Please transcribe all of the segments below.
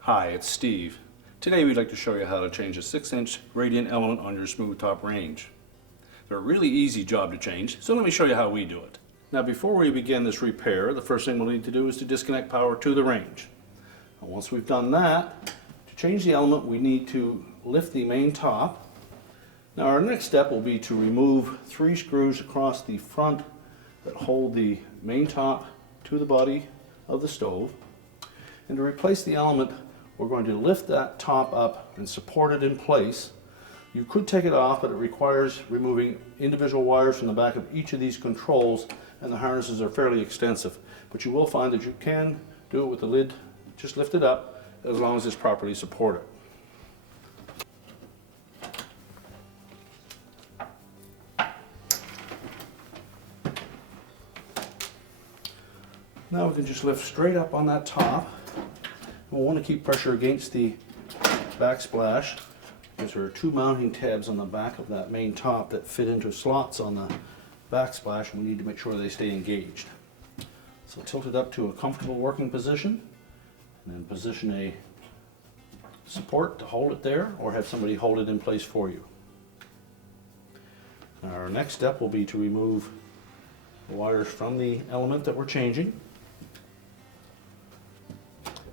Hi, it's Steve. Today we'd like to show you how to change a 6-inch gradient element on your smooth top range. They're a really easy job to change, so let me show you how we do it. Now before we begin this repair, the first thing we'll need to do is to disconnect power to the range. And once we've done that, to change the element we need to lift the main top. Now our next step will be to remove 3 screws across the front that hold the main top to the body of the stove. And to replace the element, we're going to lift that top up and support it in place. You could take it off, but it requires removing individual wires from the back of each of these controls, and the harnesses are fairly extensive. But you will find that you can do it with the lid just lifted up, as long as it's properly supported. Now we can just lift straight up on that top. We'll want to keep pressure against the backsplash, because there are 2 mounting tabs on the back of that main top that fit into slots on the backsplash, and we need to make sure they stay engaged. So tilt it up to a comfortable working position, and then position a support to hold it there, or have somebody hold it in place for you. Our next step will be to remove the wires from the element that we're changing,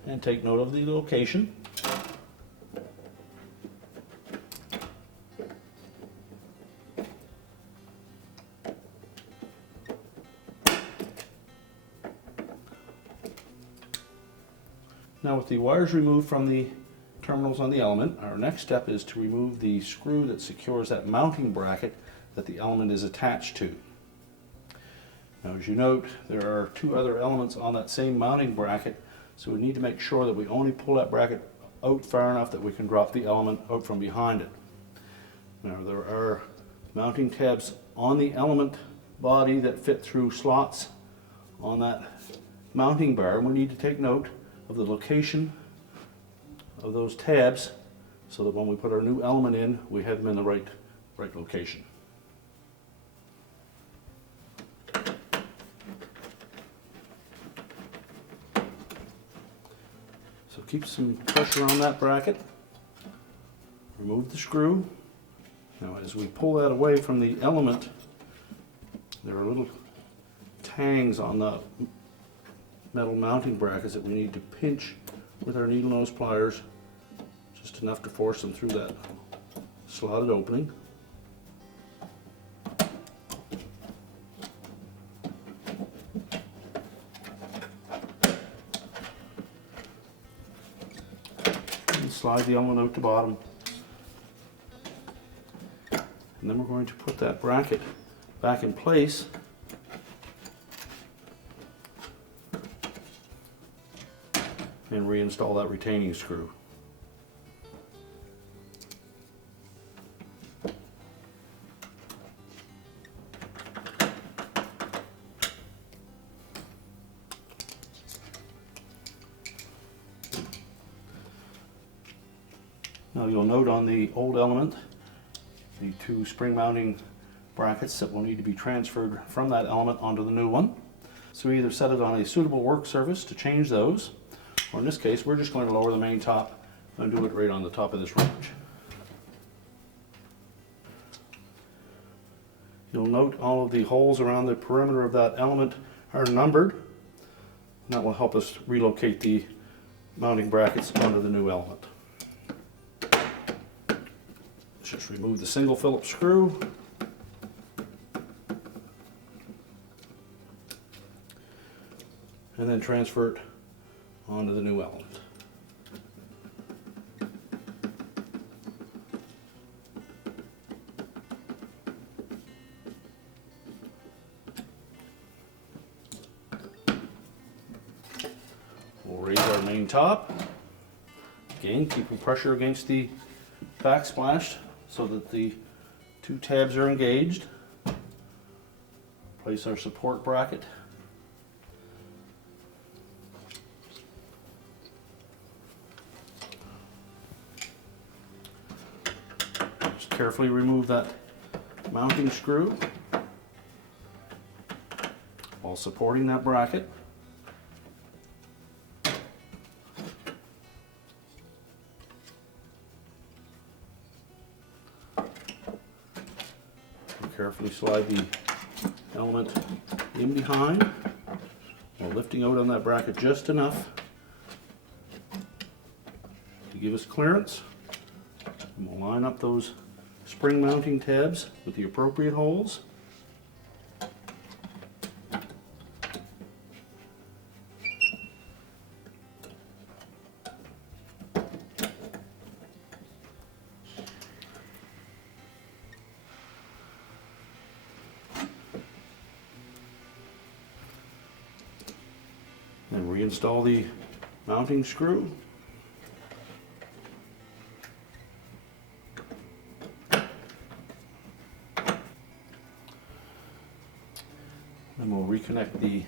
and take note of the location. Now with the wires removed from the terminals on the element, our next step is to remove the screw that secures that mounting bracket that the element is attached to. Now as you note, there are 2 other elements on that same mounting bracket, so we need to make sure that we only pull that bracket out far enough that we can drop the element out from behind it. Now there are mounting tabs on the element body that fit through slots on that mounting bar, and we need to take note of the location of those tabs so that when we put our new element in, we have them in the right location. So keep some pressure on that bracket. Remove the screw. Now as we pull that away from the element, there are little tangs on the metal mounting brackets that we need to pinch with our needle nose pliers, just enough to force them through that slotted opening. Slide the element out to bottom, and then we're going to put that bracket back in place and reinstall that retaining screw. Now you'll note on the old element the 2 spring mounting brackets that will need to be transferred from that element onto the new one. So we either set it on a suitable work surface to change those, or in this case we're just going to lower the main top and do it right on the top of this range. You'll note all of the holes around the perimeter of that element are numbered, and that will help us relocate the mounting brackets onto the new element. Just remove the single Phillips screw, and then transfer it onto the new element. We'll raise our main top. Again, keeping pressure against the backsplash so that the 2 tabs are engaged. Place our support bracket. Just carefully remove that mounting screw. while supporting that bracket. Carefully slide the element in behind while lifting out on that bracket just enough to give us clearance. And we'll line up those spring mounting tabs with the appropriate holes. And reinstall the mounting screw. Then we'll reconnect the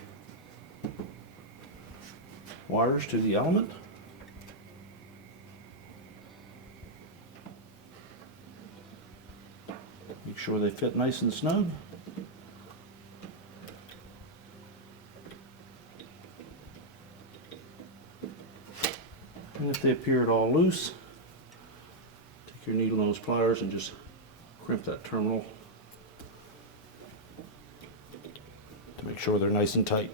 wires to the element. Make sure they fit nice and snug. And if they appear at all loose, take your needle nose pliers and just crimp that terminal to make sure they're nice and tight.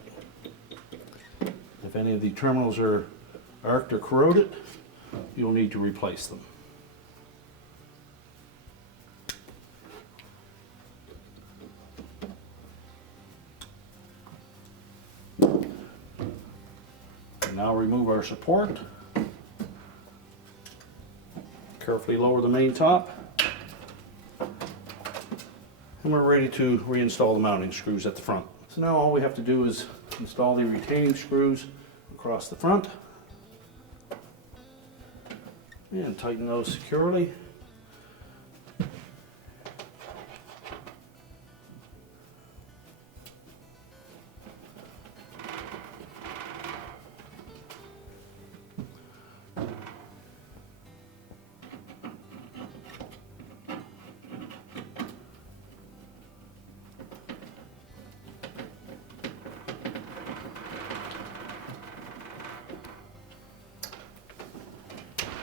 If any of the terminals are arced or corroded, you'll need to replace them. And now remove our support. Carefully lower the main top, and we're ready to reinstall the mounting screws at the front. So now all we have to do is install the retaining screws across the front and tighten those securely.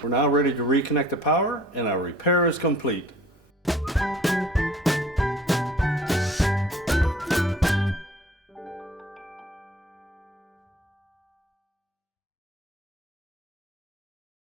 We're now ready to reconnect the power, and our repair is complete.